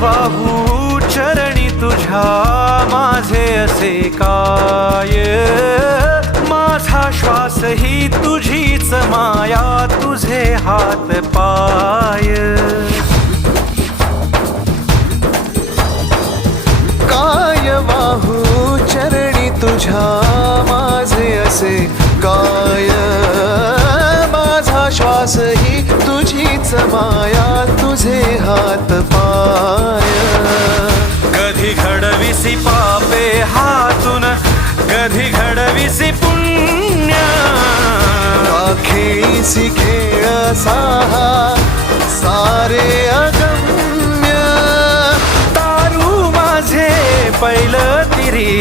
वाहू चरणी तुझ्या माझे असे काय, माझा श्वास ही तुझीच माया, तुझे हात पाय. काय वाहू चरणी तुझ्या माझे असे काय, माझा श्वास ही तुझीच माया, तुझे हात पाय. कधी घडविसी पापे हातून, कधी घडविसी पुण्य, खेळीसी खेळ साहा सारे अगम्य. तारू माझे पैल तिरी